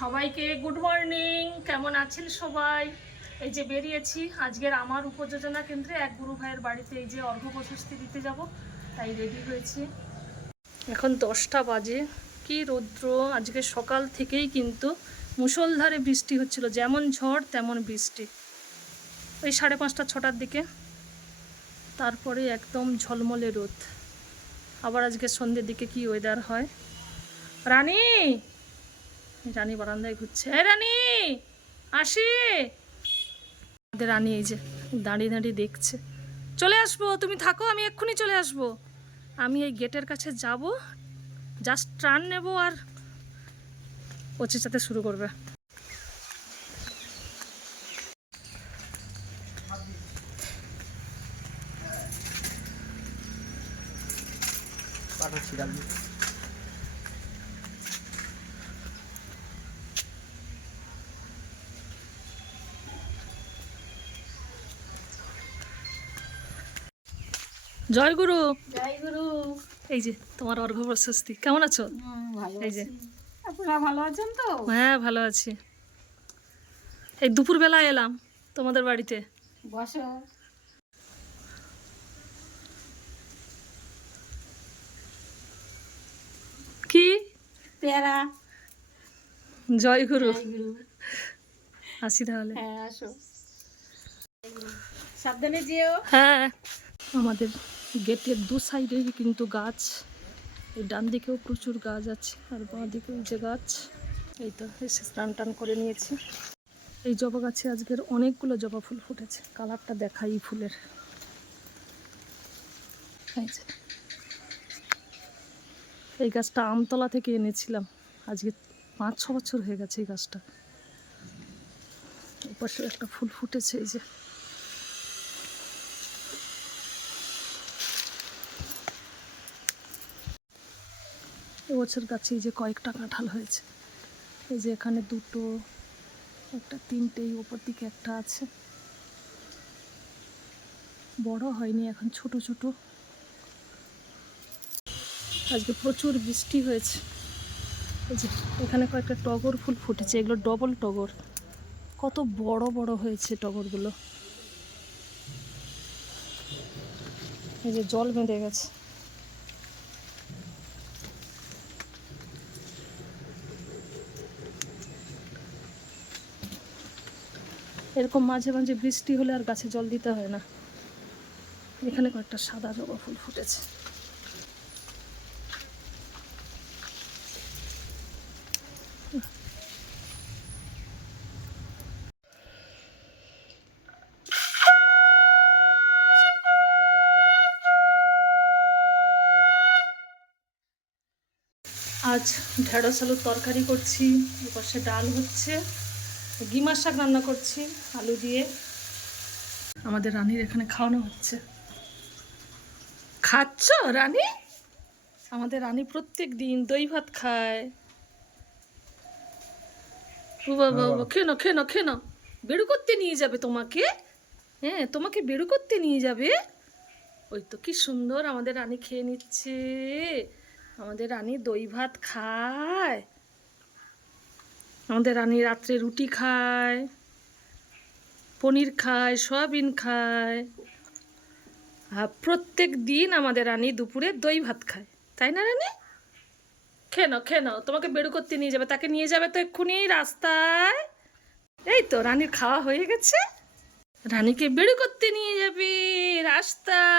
সবাইকে good morning. কেমন আছেন সবাই? এই যে বেরিয়েছি আজকের আমার উপযোজনা কেন্দ্রে এক গুরু ভাইয়ের বাড়িতে, এই যে অর্ঘ্য প্রশস্তি দিতে যাব, তাই রেডি হয়েছি। এখন 10টা বাজে। কি রৌদ্র আজকে, সকাল থেকেই কিন্তু মুষলধারে বৃষ্টি হচ্ছিল, যেমন ঝড় তেমন বৃষ্টি। ওই 5:30 6টার দিকে, তারপরে একদম ঝলমলে রোদ। আবার আজকে সন্ধ্যের দিকে কি ওয়েদার হয়। রানী রানী বারান্দায় ঘুরছে। এই রানী আসি। আমাদের রানী এই যে দাঁড়িয়ে দাঁড়িয়ে দেখছে। চলে আসবো, তুমি থাকো, আমি এক্ষুনি চলে আসবো। আমি এই গেটের কাছে যাব, জাস্ট টার্ন নেব আর ও চেঁচাতে শুরু করবে। জয় গুরু। জয় গুরু। এই যে তোমার অর্ঘ্য প্রশস্তি। কেমন আছো? এই যে আপনারা ভালো আছেন তো? হ্যাঁ ভালো আছি। এই দুপুরবেলা এলাম তোমাদের বাড়িতে। বসো। কি পেয়ারা। জয় গুরু। জয় গুরু। আসি তাহলে। হ্যাঁ আসো, সাবধানে যেও। হ্যাঁ, আমাদের গেটের দু সাইডে কিন্তু গাছ। এই ডান দিকেও প্রচুর গাছ আছে, আর বাঁ দিকেও যে গাছ। এই তো এসে স্নান টান করে নিয়েছি। এই জবা গাছে আজকের অনেকগুলো জবা ফুল ফুটেছে। কালারটা দেখাই ফুলের। এই গাছটা আমতলা থেকে এনেছিলাম, আজকে 5-6 বছর হয়ে গেছে এই গাছটা। পাশে একটা ফুল ফুটেছে, এই যে এবছর গাছে এই যে কয়েকটা কাঁঠাল হয়েছে। এই যে এখানে দুটো, একটা তিনটে, ওপর দিকে একটা আছে। বড় হয়নি এখন, ছোট ছোট। আজকে প্রচুর বৃষ্টি হয়েছে। এই যে এখানে কয়েকটা টগর ফুল ফুটেছে, এগুলো ডবল টগর। কত বড় বড় হয়েছে টগরগুলো। এই যে জল বেঁধে গেছে। এরকম মাঝে মাঝে বৃষ্টি হলে আর গাছে জল দিতে হয় না। এখানে কয়েকটা সাদা জবা ফুল ফুটেছে। আজ ঢেঁড়স আলুর তরকারি করছি, এপাশে ডাল হচ্ছে, গিমার শাক রান্না করছি আলু দিয়ে। আমাদের রানীর এখানে খাওয়ানো হচ্ছে। খাচ্ছ রানী? আমাদের রানী প্রত্যেক দিন দই ভাত খায়। ও বাবা বাবা, খেনো খেনো খেনো। বেড়ু করতে নিয়ে যাবে তোমাকে। হ্যাঁ, তোমাকে বেড়ু করতে নিয়ে যাবে। ওই তো কি সুন্দর আমাদের রানী খেয়ে নিচ্ছে। আমাদের রানী দই ভাত খায়। আমাদের রানী রাত্রে রুটি খায়, পনির খায়, সয়াবিন খায়। আর প্রত্যেক দিন আমাদের রানী দুপুরে দই ভাত খায়, তাই না রানী? খেনো খেনো, তোমাকে বেড়ু করতে নিয়ে যাবে। তাকে নিয়ে যাবে তো এক্ষুনি রাস্তায়। এই তো রানীর খাওয়া হয়ে গেছে, রানীকে বেড়ু করতে নিয়ে যাবে রাস্তায়।